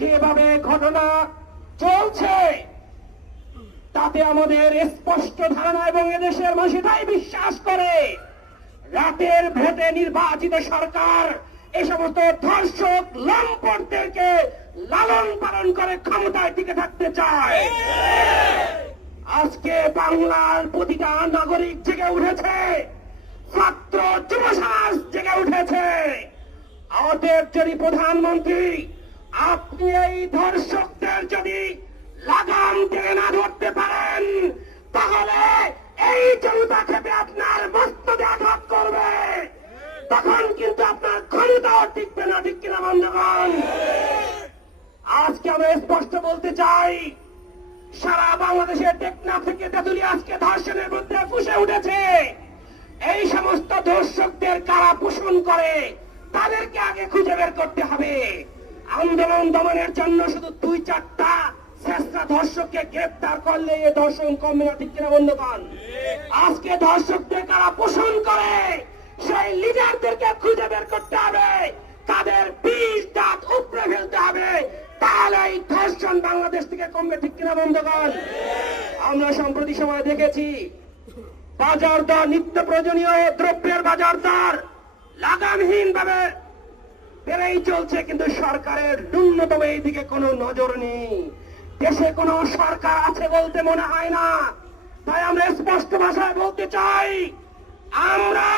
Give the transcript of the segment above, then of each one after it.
যেভাবে ঘটনা চলছে তাতে আমাদের স্পষ্ট ধারণা এবং এদেশের মানুষ এটাই বিশ্বাস করে রাতের ভোটে নির্বাচিত সরকার এই সমস্ত ধর্ষক লম্পটদেরকে লালন পালন করে ক্ষমতায় টিকে থাকতে চায়। আজকে বাংলার প্রতিটা নাগরিক জেগে উঠেছে, ছাত্র যুব সমাজ জেগে উঠেছে। আমাদের যদি প্রধানমন্ত্রী আপনি এই ধর্ষকদের যদি লাগাম টেনে না ধরতে পারেন তাহলে এই জনতা খেপে আপনার মস্তকে আঘাত করবে, তখন কিন্তু আপনার ক্ষমতাও টিকবে না। ঠিক কিনা বন্ধুগণ? আজকে আমরা স্পষ্ট বলতে চাই, সারা বাংলাদেশের টেকনাফ থেকে তেঁতুলিয়া আজকে ধর্ষণের বিরুদ্ধে ফুঁসে উঠেছে। এই সমস্ত ধর্ষকদের কারা পোষণ করে তাদেরকে আগে খুঁজে বের করতে হবে। আন্দোলন দমনের জন্য শুধু 2-4টা চেষ্টা ধর্ষককে গ্রেপ্তার করলে এই ধর্ষণ কমবে না। ঠিক কিনা বন্ধুগণ? আজকে ধর্ষকদের কারা পোষণ করে সেই লিডারদেরকে খুঁজে বের করতে হবে, তাদের বীজ দাঁত উপড়ে ফেলতে হবে, তাহলে এই ধর্ষণ বাংলাদেশ থেকে কমবে। ঠিক কিনা বন্ধুগণ? আমরা সম্প্রতি সময় দেখেছি বাজার দর, নিত্য প্রয়োজনীয় দ্রব্যের বাজার দর লাগামহীন ভাবে বেড়েই চলছে, কিন্তু সরকারের ন্যূনতম এই দিকে কোনো নজর নেই। দেশে কোনো সরকার আছে বলতে মনে হয় না। তাই আমরা স্পষ্ট ভাষায় বলতে চাই, আমরা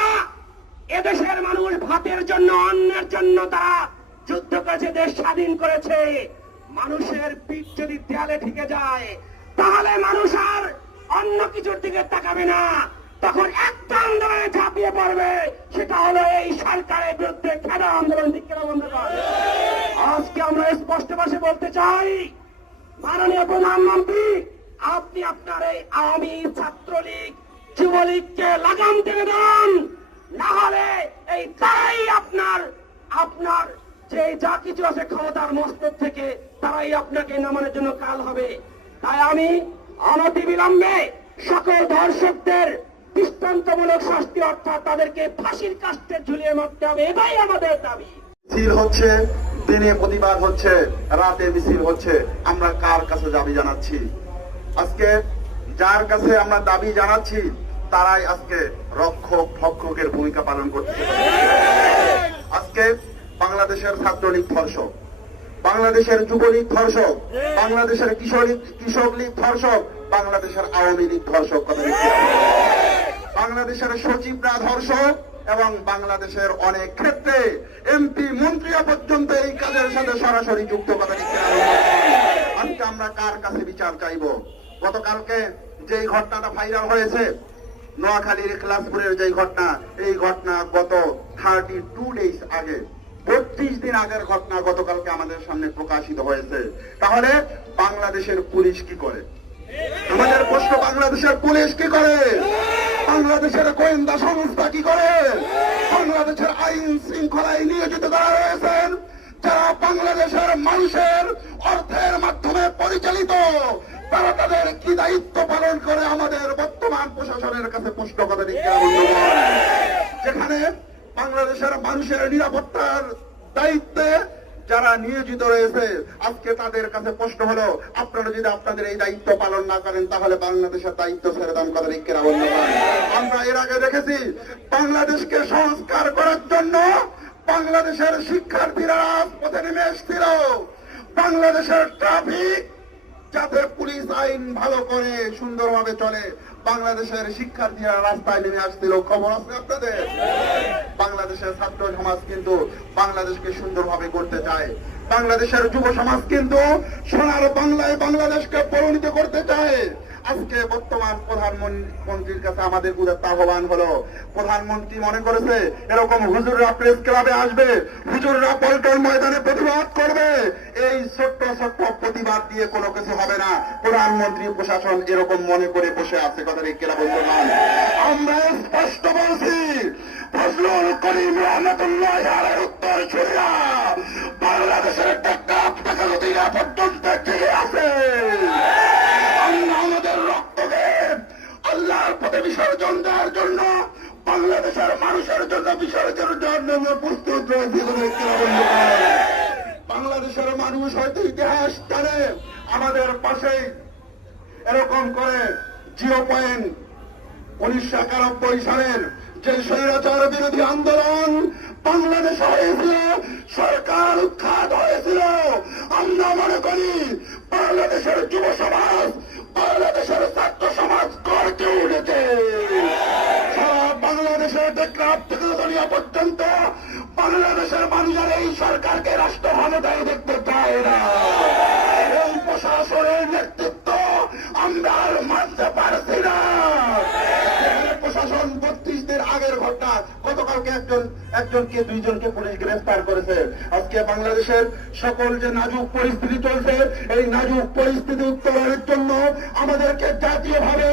এদেশের মানুষ ভাতের জন্য, অন্যের জন্য তারা যুদ্ধ করেছে, দেশ স্বাধীন করেছে। মানুষের পিঠ যদি দেয়ালে ঠেকে যায় তাহলে মানুষ আর অন্য কিছুর দিকে তাকাবে না, তখন একটা আন্দোলনে ঝাঁপিয়ে পড়বে, সেটা হলো এই সরকারের বিরুদ্ধে খেলা আন্দোলন। ঠিক কিনা বন্ধুগণ? আজকে আমরা স্পষ্ট ভাষায় বলতে চাই, মাননীয় প্রধানমন্ত্রী আপনি আপনার এই আওয়ামী, ছাত্রলীগ, যুবলীগকে লাগাম টেনে দেন, না হলে এই তারাই আপনার যে যা কিছু আছে ক্ষমতার মস্তক থেকে তারাই আপনাকে নামানোর জন্য কাল হবে। তাই আমি অনতিবিলম্বে সকল ধর্ষকদের দৃষ্টান্তমূলক শাস্তি, অর্থাৎ তাদেরকে ফাঁসির কাস্টে ঝুলিয়ে মারতে হবে, এটাই আমাদের দাবি। মিছিল হচ্ছে, দিনে প্রতিবাদ হচ্ছে, রাতে মিছিল হচ্ছে। আমরা কার কাছে দাবি জানাচ্ছি? আজকে যার কাছে আমরা দাবি জানাচ্ছি তারাই আজকে রক্ষক ভক্ষকের ভূমিকা পালন করতেছে। আজকে বাংলাদেশের ছাত্রলীগ ধর্ষক, বাংলাদেশের যুবলীগ ধর্ষক, বাংলাদেশের কৃষক লীগ ধর্ষক, বাংলাদেশের আওয়ামী লীগ ধর্ষক, বাংলাদেশের সচিবরা ধর্ষক, এবং বাংলাদেশের অনেক ক্ষেত্রে এমপি মন্ত্রীরা পর্যন্ত এই কাজের সাথে সরাসরি যুক্ত। কথা ঠিক। আজকে আমরা কার কাছে বিচার চাইব? গতকালকে যে ঘটনাটা ভাইরাল হয়েছে, নোয়াখালীর ক্লাসপুরের যে ঘটনা, এই ঘটনা গত 32 ডেজ আগে, 32 দিন আগের ঘটনা গতকালকে আমাদের সামনে প্রকাশিত হয়েছে। তাহলে বাংলাদেশের পুলিশ কি করে? আমাদের প্রশ্ন, বাংলাদেশের পুলিশ কি করে? বাংলাদেশের গোয়েন্দা সংস্থা কি করে? বাংলাদেশের আইন শৃঙ্খলায় নিয়োজিত যারা রয়েছেন, যারা বাংলাদেশের মানুষের অর্থের মাধ্যমে পরিচালিত, তারা তাদের কি দায়িত্ব পালন করে আমাদের বর্তমান প্রশাসনের কাছে প্রশ্ন করে দিচ্ছে। যেখানে বাংলাদেশের মানুষের নিরাপত্তার দায়িত্বে যারা নিয়োজিত রয়েছে, আজকে তাদের কাছে প্রশ্ন হলো, আপনারা যদি আপনাদের এই দায়িত্ব পালন না করেন তাহলে বাংলাদেশের দায়িত্ব ছেড়ে দেন। কথা ঠিক কিনা বন্ধুগণ? আমরা এর আগে দেখেছি বাংলাদেশকে সংস্কার করার জন্য বাংলাদেশের শিক্ষার্থীরা রাজপথে নেমে এসেছিল। বাংলাদেশের ট্রাফিক যাতে পুলিশ আইন ভালো করে সুন্দরভাবে চলে, বাংলাদেশের শিক্ষার্থীরা রাস্তায় নেমে আসছিল। খবর আছে আপনাদের? বাংলাদেশের ছাত্র সমাজ কিন্তু বাংলাদেশকে সুন্দরভাবে করতে চায়। বাংলাদেশের যুব সমাজ কিন্তু সোনার বাংলায় বাংলাদেশকে পরিণত করতে চায়। আজকে বর্তমান প্রধানমন্ত্রীর কাছে আমাদের উদাত্ত আহ্বান হলো, প্রধানমন্ত্রী মনে করেছে এরকম হুজুররা প্রেস ক্লাবে আসবে, হুজুররা পল্টন ময়দানে প্রতিবাদ করবে, এই ছোট্ট ছোট্ট প্রতিবাদ দিয়ে কোনো কিছু হবে না। প্রধানমন্ত্রী প্রশাসন এরকম মনে করে বসে আছে। কথা ঠিক কিনা বন্ধুগণ? আমরা স্পষ্ট বলছি, ফজলুল করিম রহমতুল্লাহ আলাইহির উত্তরসূরিরা বাংলাদেশের টেকনাফ থেকে নদীয়া পর্যন্ত টিকে আছে। আমাদের রক্তকে আল্লাহর পথে বিসর্জন দেওয়ার জন্য, বাংলাদেশের মানুষের জন্য বিসর্জনের জন্য প্রস্তুত রয়েছে। বাংলাদেশের মানুষ হয়তো ইতিহাস জানে, আমাদের পাশে এরকম করে 1991 সালের যে স্বৈরাচার বিরোধী আন্দোলন বাংলাদেশে হয়েছিল, সরকার উৎখাত হয়েছিল, আমরা মনে করি বাংলাদেশের যুব সমাজ, বাংলাদেশের ছাত্র সমাজ গড়ে উঠেছে। সারা বাংলাদেশের টেকনাফ থেকে দলীয় পর্যন্ত বাংলাদেশের মানুষের এই সরকারকে রাষ্ট্র ক্ষমতায় দেখতে চায় না। এই প্রশাসনের নেতৃত্ব আমরা আর মানতে পারছি না। প্রশাসন 32 দিন আগের ঘটনা, গতকালকে একজনকে 2জনকে পুলিশ গ্রেফতার করেছে। আজকে বাংলাদেশের সকল যে নাজুক পরিস্থিতি চলছে, এই নাজুক পরিস্থিতি উত্তরণের জন্য আমাদেরকে জাতীয়ভাবে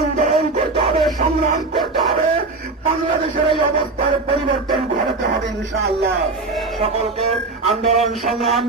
আন্দোলন করতে হবে, সংগ্রাম করতে হবে। বাংলাদেশের এই অবস্থার পরিবর্তন ঘটাতে হবে ইনশাআল্লাহ। সকলকে আন্দোলন সংগ্রাম